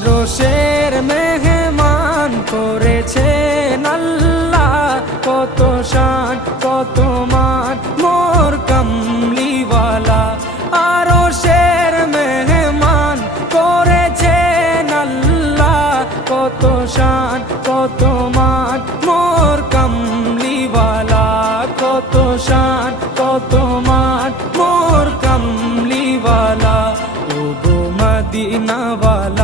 আরশের মেহমান করেছেন আল্লাহ, কত শান কত মান মোর কামলিওয়ালা। আরশের মেহমান করেছেন আল্লাহ, কত শান কত মান মোর কামলিওয়ালা, কত শান কত মান মোর কামলিওয়ালা। ও গো মদিনাওয়ালা